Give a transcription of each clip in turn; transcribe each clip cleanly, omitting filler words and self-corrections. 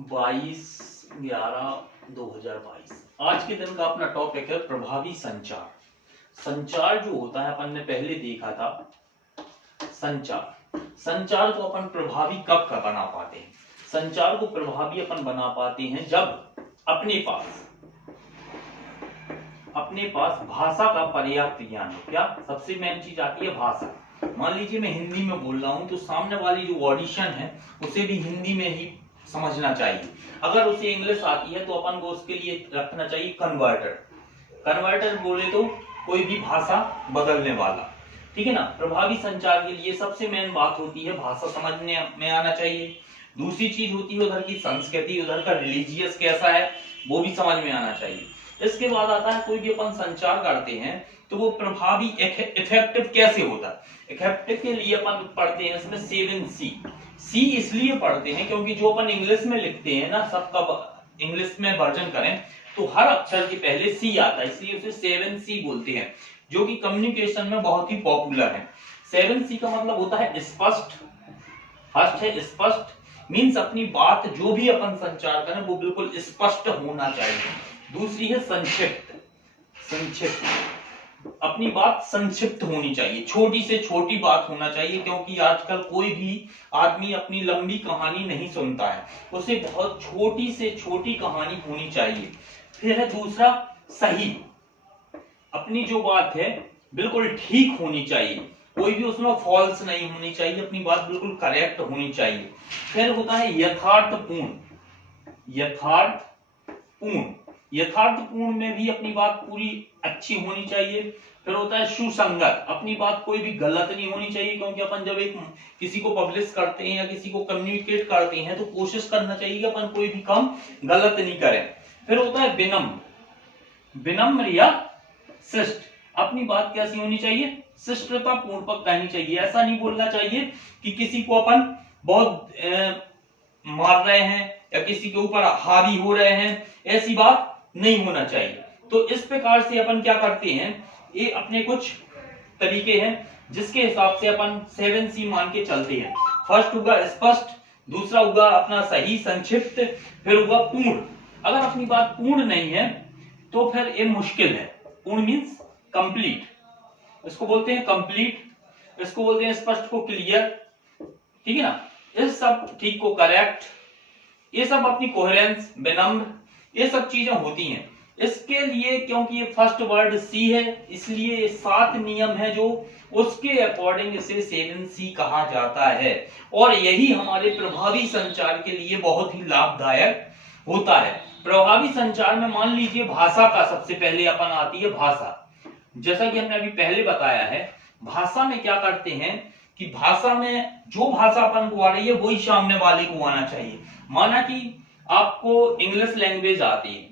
22/11/2022। आज के दिन का अपना टॉपिक है प्रभावी संचार। संचार जो होता है अपन ने पहले देखा था। संचार को अपन प्रभावी कब बना पाते हैं? संचार को प्रभावी अपन बना पाते हैं जब अपने पास भाषा का पर्याप्त ज्ञान हो। क्या सबसे मेन चीज आती है? भाषा। मान लीजिए मैं हिंदी में बोल रहा हूं तो सामने वाली जो ऑडिशन है उसे भी हिंदी में ही समझना चाहिए। अगर उसे इंग्लिश आती है तो अपन को उसके लिए रखना चाहिए कन्वर्टर बोले तो कोई भी भाषा बदलने वाला। ठीक है ना। प्रभावी संचार के लिए सबसे मेन बात होती है भाषा समझने में आना चाहिए। दूसरी चीज होती है उधर की संस्कृति, उधर का रिलीजियस कैसा है वो भी समझ में आना चाहिए। इसके बाद आता है कोई भी अपन संचार करते हैं तो वो प्रभावी इफेक्टिव कैसे होता है। इफेक्टिव के लिए अपन पढ़ते हैं इसमें 7C। सी इसलिए पढ़ते हैं क्योंकि जो अपन इंग्लिश में लिखते हैं ना, सबका इंग्लिश में वर्जन करें तो हर अक्षर के पहले सी आता है, इसलिए उसे 7C बोलते हैं, जो कि कम्युनिकेशन में बहुत ही पॉपुलर है। 7C का मतलब होता है स्पष्ट। फर्स्ट है स्पष्ट, मीन्स अपनी बात जो भी अपन संचार करें वो बिल्कुल स्पष्ट होना चाहिए। दूसरी है संक्षिप्त, अपनी बात संक्षिप्त होनी चाहिए, छोटी से छोटी बात होना चाहिए, क्योंकि आजकल कोई भी आदमी अपनी लंबी कहानी नहीं सुनता है, उसे बहुत छोटी से छोटी कहानी होनी चाहिए। फिर है दूसरा सही, अपनी जो बात है बिल्कुल ठीक होनी चाहिए, कोई भी उसमें फॉल्स नहीं होनी चाहिए, अपनी बात बिल्कुल करेक्ट होनी चाहिए। फिर होता है यथार्थपूर्ण में भी अपनी बात पूरी अच्छी होनी चाहिए। फिर होता है सुसंगत, अपनी बात कोई भी गलत नहीं होनी चाहिए, क्योंकि अपन जब किसी को पब्लिश करते हैं या किसी को कम्युनिकेट करते हैं तो कोशिश करना चाहिए कि अपन कोई भी काम गलत नहीं करें। फिर होता है विनम्र या शिष्ट, अपनी बात कैसी होनी चाहिए? शिष्टता पूर्वक कहनी चाहिए। ऐसा नहीं बोलना चाहिए कि किसी को अपन बहुत मार रहे हैं या किसी के ऊपर हावी हो रहे हैं, ऐसी बात नहीं होना चाहिए। तो इस प्रकार से अपन क्या करते हैं, ये अपने कुछ तरीके हैं जिसके हिसाब से अपन 7C मान के चलते हैं। फर्स्ट होगा स्पष्ट, दूसरा होगा अपना सही संक्षिप्त, फिर होगा पूर्ण। अगर अपनी बात पूर्ण नहीं है तो फिर ये मुश्किल है। पूर्ण मीन्स कंप्लीट, इसको बोलते हैं कंप्लीट, इसको बोलते हैं स्पष्ट को क्लियर। ठीक है ना। इस सब ठीक को करेक्ट, ये सब अपनी कोहेरेंस, विनम्र, ये सब चीजें होती हैं। इसके लिए क्योंकि ये फर्स्ट वर्ड सी है इसलिए 7 नियम है जो उसके अकॉर्डिंग इसे 7C कहा जाता है, और यही हमारे प्रभावी संचार के लिए बहुत ही लाभदायक होता है। प्रभावी संचार में मान लीजिए भाषा का सबसे पहले अपन आती है भाषा। जैसा कि हमने अभी पहले बताया है, भाषा में क्या करते हैं कि भाषा में जो भाषा अपन को आ रही है वही सामने वाले को आना चाहिए। माना कि आपको इंग्लिश लैंग्वेज आती है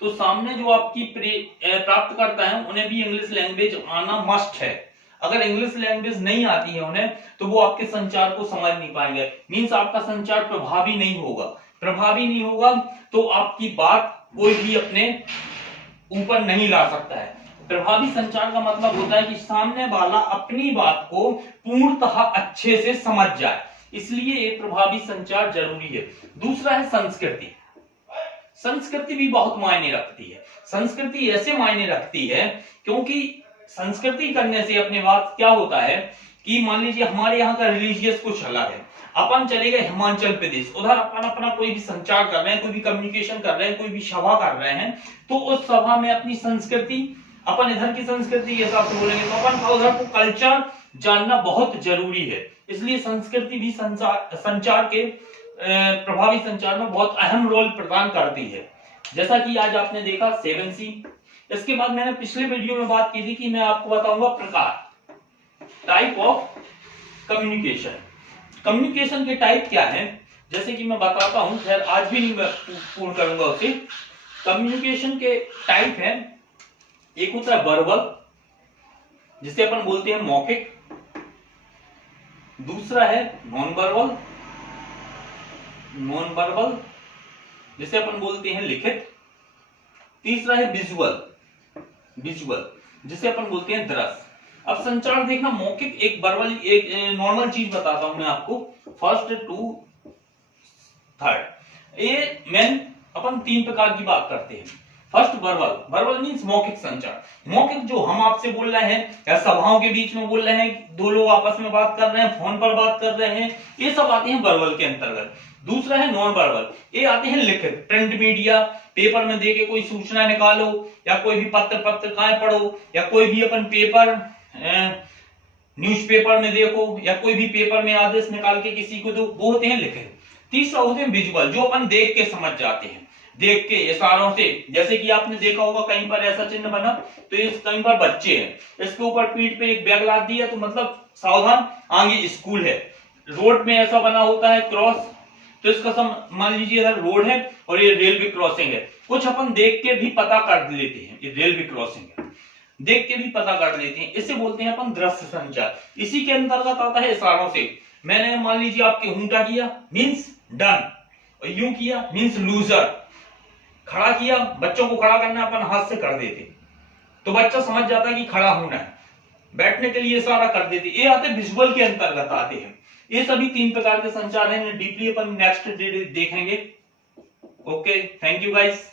तो सामने जो आपकी प्राप्त करता है उन्हें भी इंग्लिश लैंग्वेज आना मस्ट है। अगर इंग्लिश लैंग्वेज नहीं आती है उन्हें तो वो आपके संचार को समझ नहीं पाएंगे, मीन्स आपका संचार प्रभावी नहीं होगा तो आपकी बात कोई भी अपने ऊपर नहीं ला सकता है। प्रभावी संचार का मतलब होता है कि सामने वाला अपनी बात को पूर्णतः अच्छे से समझ जाए, इसलिए ये प्रभावी संचार जरूरी है। दूसरा है संस्कृति। संस्कृति भी बहुत मायने रखती है। संस्कृति ऐसे मायने रखती है क्योंकि संस्कृति करने से अपने बात क्या होता है कि मान लीजिए हमारे यहाँ का रिलीजियस कुछ अलग है, अपन चले गए हिमाचल प्रदेश, उधर अपन अपना कोई भी संचार कर रहे हैं, कोई भी कम्युनिकेशन कर रहे हैं, कोई भी सभा कर रहे हैं, तो उस सभा में अपनी संस्कृति, अपन इधर की संस्कृति के हिसाब से बोलेंगे तो अपन का उधर को कल्चर जानना बहुत जरूरी है। इसलिए संस्कृति भी संचार के प्रभावी संचार में बहुत अहम रोल प्रदान करती है। जैसा कि आज आपने देखा 7C। इसके बाद मैंने पिछले वीडियो में बात की थी कि मैं आपको बताऊंगा प्रकार, टाइप ऑफ कम्युनिकेशन। कम्युनिकेशन के टाइप क्या है, जैसे कि मैं बताता हूं, खैर आज भी नहीं मैं पूर्ण करूंगा उसे। कम्युनिकेशन के टाइप है, एक होता है वर्बल जिसे अपन बोलते हैं मौखिक, दूसरा है नॉन वर्बल जिसे अपन बोलते हैं लिखित, तीसरा है विजुअल जिसे अपन बोलते हैं दृश्य। अब संचार देखना, मौखिक एक वर्बल एक नॉर्मल चीज बताता हूं मैं आपको, फर्स्ट टू थर्ड। ये मेन अपन 3 प्रकार की बात करते हैं। फर्स्ट वर्बल, वर्बल मींस मौखिक संचार। मौखिक जो हम आपसे बोल रहे हैं या सभाओं के बीच में बोल रहे हैं, दो लोग आपस में बात कर रहे हैं, फोन पर बात कर रहे हैं, ये सब आते हैं वर्बल के अंतर्गत। दूसरा है नॉन वर्बल, ये आते हैं लिखित, प्रिंट मीडिया, पेपर में देके कोई सूचना निकालो या कोई भी पत्रिकाएं पढ़ो या कोई भी अपन पेपर न्यूज़पेपर में देखो या कोई भी पेपर में आदेश निकाल के किसी को दो, वो होते हैं लिखित। तीसरा होते हैं विजुअल, जो अपन देख के समझ जाते हैं, देख के इशारों से। जैसे कि आपने देखा होगा कहीं पर ऐसा चिन्ह बना तो इस कहीं पर बच्चे हैं, इसके ऊपर पीठ पे एक बैग लाद दिया तो मतलब सावधान आगे स्कूल है। रोड में ऐसा बना होता है क्रॉस, तो इसका मान लीजिए इधर रोड है और ये रेलवे क्रॉसिंग है। कुछ अपन देख के भी पता कर लेते हैं ये रेलवे क्रॉसिंग है, देख के भी पता कर लेते हैं, इसे बोलते हैं अपन दृश्य संचार। इसी के अंतर्गत आता है इशारों से। मैंने मान लीजिए आपके ऊंटा किया मींस डन, और यूं किया मींस लूजर। खड़ा किया, बच्चों को खड़ा करना अपन हाथ से कर देते तो बच्चा समझ जाता है कि खड़ा होना है। बैठने के लिए इशारा कर देते, ये आते विजुअल के अंतर्गत आते हैं। ये सभी 3 प्रकार के संचार हैं, डीपली अपन नेक्स्ट डे देखेंगे। Okay, thank you guys.